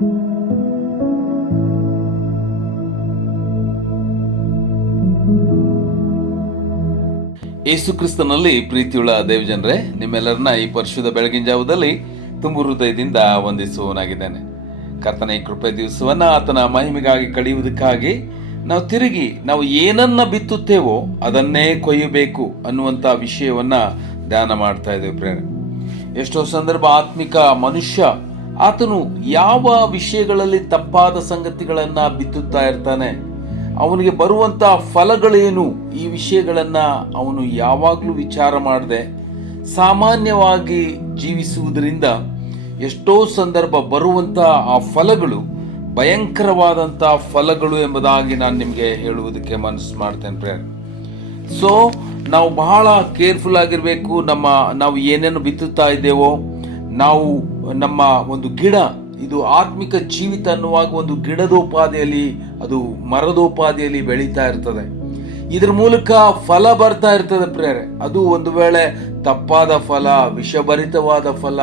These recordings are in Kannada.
ಯೇಸು ಕ್ರಿಸ್ತನಲ್ಲಿ ಪ್ರೀತಿಯುಳ್ಳ ದೇವಜನರೇ, ನಿಮ್ಮೆಲ್ಲರನ್ನ ಈ ಪರಿಶುದ್ಧ ಬೆಳಗಿನ ಜಾವದಲ್ಲಿ ತುಂಬು ಹೃದಯದಿಂದ ವಂದಿಸುವನಾಗಿದ್ದೇನೆ ಕರ್ತನ ಈ ಕೃಪೆ ದಿವಸವನ್ನ ಆತನ ಮಹಿಮೆಗಾಗಿ ಕಳೆಯುವುದಕ್ಕಾಗಿ ನಾವು ತಿರುಗಿ ನಾವು ಏನನ್ನ ಬಿತ್ತುತ್ತೇವೋ ಅದನ್ನೇ ಕೊಯ್ಯಬೇಕು ಅನ್ನುವಂಥ ವಿಷಯವನ್ನ ಧ್ಯಾನ ಮಾಡ್ತಾ ಇದ್ದೇವೆ ಪ್ರೇರಣೆ ಎಷ್ಟೋ ಸಂದರ್ಭ ಆತ್ಮಿಕ ಮನುಷ್ಯ ಆತನು ಯಾವ ವಿಷಯಗಳಲ್ಲಿ ತಪ್ಪಾದ ಸಂಗತಿಗಳನ್ನ ಬಿತ್ತುತ್ತಾ ಇರ್ತಾನೆ, ಅವನಿಗೆ ಬರುವಂತ ಫಲಗಳೇನು? ಈ ವಿಷಯಗಳನ್ನ ಅವನು ಯಾವಾಗಲೂ ವಿಚಾರ ಮಾಡದೆ ಸಾಮಾನ್ಯವಾಗಿ ಜೀವಿಸುವುದರಿಂದ ಎಷ್ಟೋ ಸಂದರ್ಭ ಬರುವಂತ ಆ ಫಲಗಳು ಭಯಂಕರವಾದಂತಹ ಫಲಗಳು ಎಂಬುದಾಗಿ ನಾನು ನಿಮಗೆ ಹೇಳುವುದಕ್ಕೆ ಮನಸ್ಸು ಮಾಡ್ತೇನೆ ಪ್ರೇರ್ ಸೊ ನಾವು ಬಹಳ ಕೇರ್ಫುಲ್ ಆಗಿರಬೇಕು, ನಮ್ಮ ನಾವು ಏನೇನು ಬಿತ್ತುತ್ತಾ ಇದ್ದೇವೋ ನಾವು ನಮ್ಮ ಒಂದು ಗಿಡ, ಇದು ಆತ್ಮಿಕ ಜೀವಿತ ಅನ್ನುವಾಗ ಒಂದು ಗಿಡದೋಪಾದಿಯಲ್ಲಿ, ಅದು ಮರದೋಪಾದಿಯಲ್ಲಿ ಬೆಳೀತಾ ಇರ್ತದೆ. ಇದ್ರ ಮೂಲಕ ಫಲ ಬರ್ತಾ ಇರ್ತದೆ ಪ್ರೇರೆ ಅದು ಒಂದು ವೇಳೆ ತಪ್ಪಾದ ಫಲ, ವಿಷಭರಿತವಾದ ಫಲ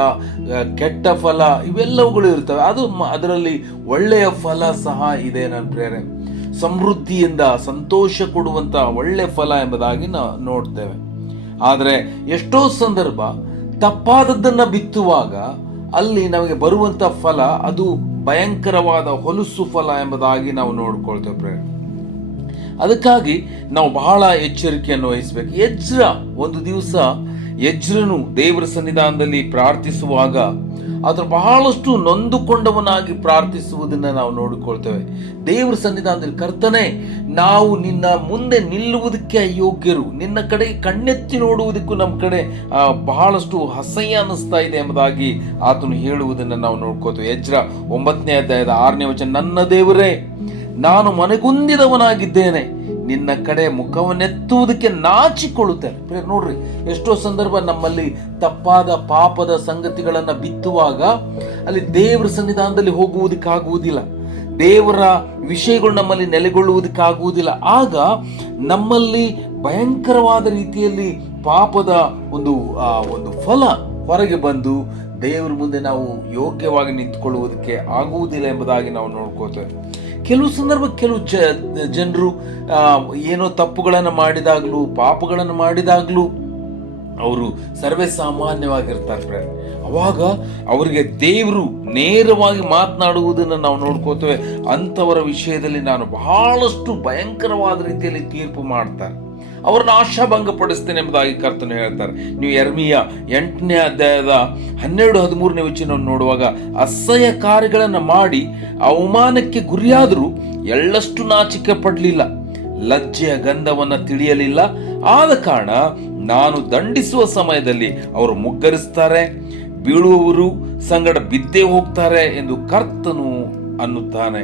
ಕೆಟ್ಟ ಫಲ, ಇವೆಲ್ಲವುಗಳು ಇರ್ತವೆ. ಅದು ಅದರಲ್ಲಿ ಒಳ್ಳೆಯ ಫಲ ಸಹ ಇದೆ ನನ್ನ ಪ್ರೇರೆ ಸಮೃದ್ಧಿಯಿಂದ ಸಂತೋಷ ಕೊಡುವಂತ ಒಳ್ಳೆ ಫಲ ಎಂಬುದಾಗಿ ನಾವು ನೋಡ್ತೇವೆ. ಆದರೆ ಎಷ್ಟೋ ಸಂದರ್ಭ ತಪ್ಪಾದದ್ದನ್ನ ಬಿತ್ತುವಾಗ ಅಲ್ಲಿ ನಮಗೆ ಬರುವಂತ ಫಲ ಅದು ಭಯಂಕರವಾದ ಹೊಲಸು ಫಲ ಎಂಬುದಾಗಿ ನಾವು ನೋಡ್ಕೊಳ್ತೇವೆ ಅದಕ್ಕಾಗಿ ನಾವು ಬಹಳ ಎಚ್ಚರಿಕೆಯನ್ನು ವಹಿಸಬೇಕು. ಎಜ್ರ ಒಂದು ದಿವಸ ಎಜ್ರನು ದೇವರ ಸನ್ನಿಧಾನದಲ್ಲಿ ಪ್ರಾರ್ಥಿಸುವಾಗ ಅದರ ಬಹಳಷ್ಟು ನೊಂದುಕೊಂಡವನಾಗಿ ಪ್ರಾರ್ಥಿಸುವುದನ್ನು ನಾವು ನೋಡಿಕೊಳ್ತೇವೆ. ದೇವರ ಸನ್ನಿಧಾನದಲ್ಲಿ ಕರ್ತನೆ, ನಾವು ನಿನ್ನ ಮುಂದೆ ನಿಲ್ಲುವುದಕ್ಕೆ ಅಯೋಗ್ಯರು. ನಿನ್ನ ಕಡೆ ಕಣ್ಣೆತ್ತಿ ನೋಡುವುದಕ್ಕೂ ನಮ್ಮ ಕಡೆ ಬಹಳಷ್ಟು ಅಸಹ್ಯ ಅನ್ನಿಸ್ತಾ ಇದೆ ಎಂಬುದಾಗಿ ಆತನು ಹೇಳುವುದನ್ನು ನಾವು ನೋಡ್ಕೋತೇವೆ ಯಜ್ರ ಒಂಬತ್ತನೇ ಅಧ್ಯಾಯದ ಆರನೇ ವಚನ, ನನ್ನ ದೇವರೇ, ನಾನು ಮನೆಗುಂದಿದವನಾಗಿದ್ದೇನೆ. ನಿನ್ನ ಕಡೆ ಮುಖವನ್ನೆತ್ತುವುದಕ್ಕೆ ನಾಚಿಕೊಳ್ಳುತ್ತೇನೆ. ಪ್ರಿಯ ನೋಡ್ರಿ, ಎಷ್ಟೋ ಸಂದರ್ಭ ನಮ್ಮಲ್ಲಿ ತಪ್ಪಾದ ಪಾಪದ ಸಂಗತಿಗಳನ್ನು ಬಿತ್ತುವಾಗ ಅಲ್ಲಿ ದೇವರ ಸನ್ನಿಧಾನದಲ್ಲಿ ಹೋಗುವುದಕ್ಕಾಗುವುದಿಲ್ಲ. ದೇವರ ವಿಷಯಗಳು ನಮ್ಮಲ್ಲಿ ನೆಲೆಗೊಳ್ಳುವುದಕ್ಕಾಗುವುದಿಲ್ಲ. ಆಗ ನಮ್ಮಲ್ಲಿ ಭಯಂಕರವಾದ ರೀತಿಯಲ್ಲಿ ಪಾಪದ ಒಂದು ಒಂದು ಫಲ ಹೊರಗೆ ಬಂದು ದೇವರ ಮುಂದೆ ನಾವು ಯೋಗ್ಯವಾಗಿ ನಿಂತ್ಕೊಳ್ಳುವುದಕ್ಕೆ ಆಗುವುದಿಲ್ಲ ಎಂಬುದಾಗಿ ನಾವು ನೋಡ್ಕೋತೇವೆ. ಕೆಲವು ಸಂದರ್ಭ ಕೆಲವು ಜ, ಜನರು ಏನೋ ತಪ್ಪುಗಳನ್ನು ಮಾಡಿದಾಗಲೂ, ಪಾಪಗಳನ್ನು ಮಾಡಿದಾಗಲೂ ಅವರು ಸರ್ವೇ ಸಾಮಾನ್ಯವಾಗಿರ್ತಾರೆ ಫ್ರೆಂಡ್ ಅವಾಗ ಅವರಿಗೆ ದೇವರು ನೇರವಾಗಿ ಮಾತನಾಡುವುದನ್ನು ನಾವು ನೋಡ್ಕೋತೇವೆ. ಅಂಥವರ ವಿಷಯದಲ್ಲಿ ನಾನು ಬಹಳಷ್ಟು ಭಯಂಕರವಾದ ರೀತಿಯಲ್ಲಿ ತೀರ್ಪು ಮಾಡ್ತಾರೆ. ಅವ್ರನ್ನ ಆಶಾಭಂಗಪಡಿಸ್ತೇನೆ ಎಂಬುದಾಗಿ ಕರ್ತನು ಹೇಳ್ತಾರೆ. ನೀವು ಎರ್ಮಿಯ ಎಂಟನೇ ಅಧ್ಯಾಯದ ಹನ್ನೆರಡು ಹದಿಮೂರನೇ ವಚನವನ್ನು ನೋಡುವಾಗ ಅಸಹ್ಯ ಕಾರ್ಯಗಳನ್ನು ಮಾಡಿ ಅವಮಾನಕ್ಕೆ ಗುರಿಯಾದರೂ ಎಳ್ಳಷ್ಟು ನಾಚಿಕೆ ಪಡಲಿಲ್ಲ, ಲಜ್ಜೆಯ ಗಂಧವನ್ನು ತಿಳಿಯಲಿಲ್ಲ. ಆದ ಕಾರಣ ನಾನು ದಂಡಿಸುವ ಸಮಯದಲ್ಲಿ ಅವರು ಮುಗ್ಗರಿಸ್ತಾರೆ, ಬೀಳುವವರು ಸಂಗಡ ಬಿದ್ದೇ ಹೋಗ್ತಾರೆ ಎಂದು ಕರ್ತನು ಅನ್ನುತ್ತಾನೆ.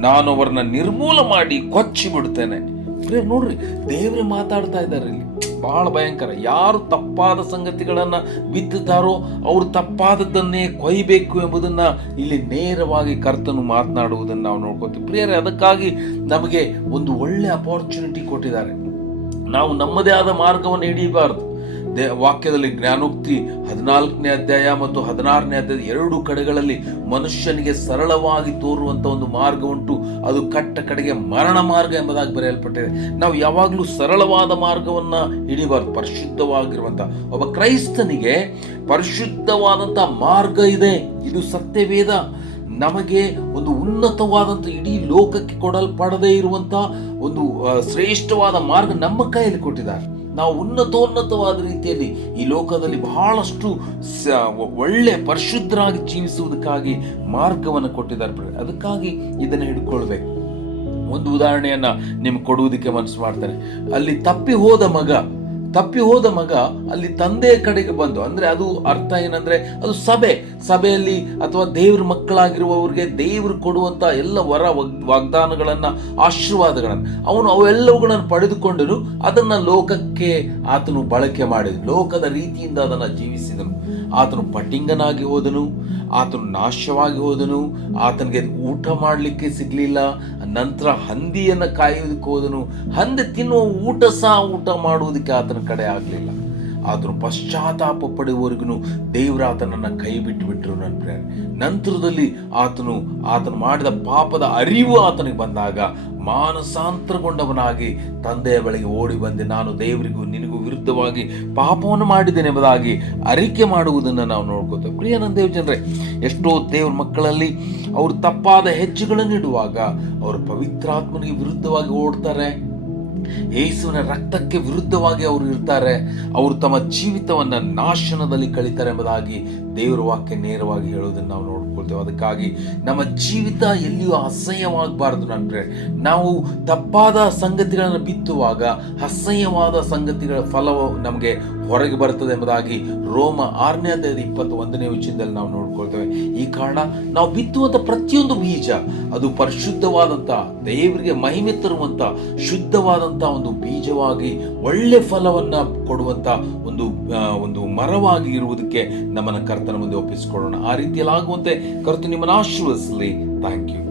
ನಾನು ಅವರನ್ನ ನಿರ್ಮೂಲ ಮಾಡಿ ಕೊಚ್ಚಿ ಬಿಡ್ತೇನೆ ಪ್ರಿಯ ನೋಡ್ರಿ, ದೇವರೇ ಮಾತಾಡ್ತಾ ಇದ್ದಾರೆ ಇಲ್ಲಿ. ಬಹಳ ಭಯಂಕರ. ಯಾರು ತಪ್ಪಾದ ಸಂಗತಿಗಳನ್ನ ಬಿತ್ತುತ್ತಾರೋ ಅವರು ತಪ್ಪಾದದ್ದನ್ನೇ ಕೊಯ್ಬೇಕು ಎಂಬುದನ್ನ ಇಲ್ಲಿ ನೇರವಾಗಿ ಕರ್ತನು ಮಾತನಾಡುವುದನ್ನು ನಾವು ನೋಡ್ಕೋತೀವಿ. ಪ್ರಿಯರೇ, ಅದಕ್ಕಾಗಿ ನಮಗೆ ಒಂದು ಒಳ್ಳೆ ಅಪಾರ್ಚುನಿಟಿ ಕೊಟ್ಟಿದ್ದಾರೆ. ನಾವು ನಮ್ಮದೇ ಆದ ಮಾರ್ಗವನ್ನು ಹಿಡಿಯಬಾರದು. ವಾಕ್ಯದಲ್ಲಿ ಜ್ಞಾನೋಕ್ತಿ ಹದಿನಾಲ್ಕನೇ ಅಧ್ಯಾಯ ಮತ್ತು ಹದಿನಾರನೇ ಅಧ್ಯಾಯ ಎರಡು ಕಡೆಗಳಲ್ಲಿ ಮನುಷ್ಯನಿಗೆ ಸರಳವಾಗಿ ತೋರುವಂತ ಒಂದು ಮಾರ್ಗ ಉಂಟು. ಅದು ಕಟ್ಟ ಕಡೆಗೆ ಮರಣ ಮಾರ್ಗ ಎಂಬುದಾಗಿ ಬರೆಯಲ್ಪಟ್ಟಿದೆ. ನಾವು ಯಾವಾಗಲೂ ಸರಳವಾದ ಮಾರ್ಗವನ್ನ ಹಿಡಿಬಾರ್ದು ಪರಿಶುದ್ಧವಾಗಿರುವಂಥ ಒಬ್ಬ ಕ್ರೈಸ್ತನಿಗೆ ಪರಿಶುದ್ಧವಾದಂತ ಮಾರ್ಗ ಇದೆ. ಇದು ಸತ್ಯವೇದ. ನಮಗೆ ಒಂದು ಉನ್ನತವಾದಂಥ ಇಡೀ ಲೋಕಕ್ಕೆ ಕೊಡಲ್ಪಡದೇ ಇರುವಂತ ಒಂದು ಶ್ರೇಷ್ಠವಾದ ಮಾರ್ಗ ನಮ್ಮ ಕೈಯಲ್ಲಿ ಕೊಟ್ಟಿದ್ದಾರೆ. ನಾವು ಉನ್ನತೋನ್ನತವಾದ ರೀತಿಯಲ್ಲಿ ಈ ಲೋಕದಲ್ಲಿ ಬಹಳಷ್ಟು ಒಳ್ಳೆ ಪರಿಶುದ್ಧರಾಗಿ ಜೀವಿಸುವುದಕ್ಕಾಗಿ ಮಾರ್ಗವನ್ನು ಕೊಟ್ಟಿದ್ದಾರೆ. ಅದಕ್ಕಾಗಿ ಇದನ್ನು ಹಿಡ್ಕೊಳ್ಬೇಕು ಒಂದು ಉದಾಹರಣೆಯನ್ನು ನಿಮ್ಗೆ ಕೊಡುವುದಕ್ಕೆ ಮನಸ್ಸು ಮಾಡ್ತಾರೆ ಅಲ್ಲಿ ತಪ್ಪಿ ಹೋದ ಮಗ ತಪ್ಪಿ ಹೋದ ಮಗ ಅಲ್ಲಿ ತಂದೆಯ ಕಡೆಗೆ ಬಂದು, ಅಂದ್ರೆ ಅದು ಅರ್ಥ ಏನಂದ್ರೆ ಅದು ಸಭೆ, ಸಭೆಯಲ್ಲಿ ಅಥವಾ ದೇವ್ರ ಮಕ್ಕಳಾಗಿರುವವರಿಗೆ ದೇವರು ಕೊಡುವಂತ ಎಲ್ಲ ವರ ವಾಗ್- ವಾಗ್ದಾನಗಳನ್ನ, ಆಶೀರ್ವಾದಗಳನ್ನ, ಅವನು ಅವೆಲ್ಲವುಗಳನ್ನು ಪಡೆದುಕೊಂಡನು, ಅದನ್ನ ಲೋಕಕ್ಕೆ ಆತನು ಬಳಕೆ ಮಾಡಿದನು, ಲೋಕದ ರೀತಿಯಿಂದ ಅದನ್ನ ಜೀವಿಸಿದನು. ಆತನು ಪಟಿಂಗನಾಗಿ ಹೋದನು, ಆತನು ನಾಶವಾಗಿ ಹೋದನು, ಆತನಿಗೆ ಊಟ ಮಾಡಲಿಕ್ಕೆ ಸಿಗಲಿಲ್ಲ, ನಂತರ ಹಂದಿಯನ್ನು ಕಾಯೋದಕ್ಕೆ ಹೋದನು. ಹಂದಿ ತಿನ್ನುವ ಊಟ ಸಹ ಊಟ ಮಾಡುವುದಕ್ಕೆ ಆತನ ಕಡೆ ಆಗಲಿಲ್ಲ. ಆತನು ಪಶ್ಚಾತ್ತಾಪ ಪಡೆಯುವವರೆಗೂ ದೇವರ ಆತನನ್ನು ಕೈ ಬಿಟ್ಟು ಬಿಟ್ಟರು ನನ್ನ ಪ್ರೇಯರ್. ನಂತರದಲ್ಲಿ ಆತನು ಆತನು ಮಾಡಿದ ಪಾಪದ ಅರಿವು ಆತನಿಗೆ ಬಂದಾಗ ಮಾನಸಾಂತರಗೊಂಡವನಾಗಿ ತಂದೆಯ ಬಳಿಗೆ ಓಡಿ ಬಂದೆ. ನಾನು ದೇವರಿಗೂ ನಿನಗೂ ವಿರುದ್ಧವಾಗಿ ಪಾಪವನ್ನು ಮಾಡಿದ್ದೇನೆ ಎಂಬುದಾಗಿ ಅರಿಕೆ ಮಾಡುವುದನ್ನು ನಾವು ನೋಡ್ಕೋತೇವೆ. ಪ್ರಿಯ ನನ್ನ ಜನರೇ, ಎಷ್ಟೋ ದೇವ್ರ ಮಕ್ಕಳಲ್ಲಿ ಅವರು ತಪ್ಪಾದ ಹೆಜ್ಜೆಗಳನ್ನು ಇಡುವಾಗ ಅವರು ಪವಿತ್ರಾತ್ಮನಿಗೆ ವಿರುದ್ಧವಾಗಿ ಓಡ್ತಾರೆ ಯೇಸುವಿನ ರಕ್ತಕ್ಕೆ ವಿರುದ್ಧವಾಗಿ ಅವರು ಇರ್ತಾರೆ, ಅವರು ತಮ್ಮ ಜೀವಿತವನ್ನು ನಾಶನದಲ್ಲಿ ಕಳೀತಾರೆ ಎಂಬುದಾಗಿ ದೇವರ ವಾಕ್ಯ ನೇರವಾಗಿ ಹೇಳೋದನ್ನು ನಾವು ನೋಡ್ಕೊಳ್ತೇವೆ. ಅದಕ್ಕಾಗಿ ನಮ್ಮ ಜೀವಿತ ಎಲ್ಲಿಯೂ ಅಸಹ್ಯವಾಗಬಾರದು ಅಂದರೆ ನಾವು ತಪ್ಪಾದ ಸಂಗತಿಗಳನ್ನು ಬಿತ್ತುವಾಗ ಅಸಹ್ಯವಾದ ಸಂಗತಿಗಳ ಫಲವು ನಮಗೆ ಹೊರಗೆ ಬರ್ತದೆ ಎಂಬುದಾಗಿ ರೋಮ ಆರನೇ ಅಧ್ಯಾಯದ ಇಪ್ಪತ್ತು ಒಂದನೇ ವಿಷಯದಲ್ಲಿ ನಾವು ನೋಡ್ಕೊಳ್ತೇವೆ. ಈ ಕಾರಣ ನಾವು ಬಿತ್ತುವಂಥ ಪ್ರತಿಯೊಂದು ಬೀಜ, ಅದು ಪರಿಶುದ್ಧವಾದಂಥ ದೇವರಿಗೆ ಮಹಿಮೆ ತರುವಂತ ಶುದ್ಧವಾದಂತ ಒಂದು ಬೀಜವಾಗಿ ಒಳ್ಳೆ ಫಲವನ್ನ ಕೊಡುವಂತ ಒಂದು ಒಂದು ಮರವಾಗಿ ಇರುವುದಕ್ಕೆ ನಮ್ಮನ್ನು ಕರ್ತನ ಮುಂದೆ ಒಪ್ಪಿಸಿಕೊಳ್ಳೋಣ. ಆ ರೀತಿಯಲ್ಲಿ ಆಗುವಂತೆ ಕರ್ತು ನಿಮ್ಮನ್ನು ಆಶೀರ್ವದಿಸಲಿ. Thank you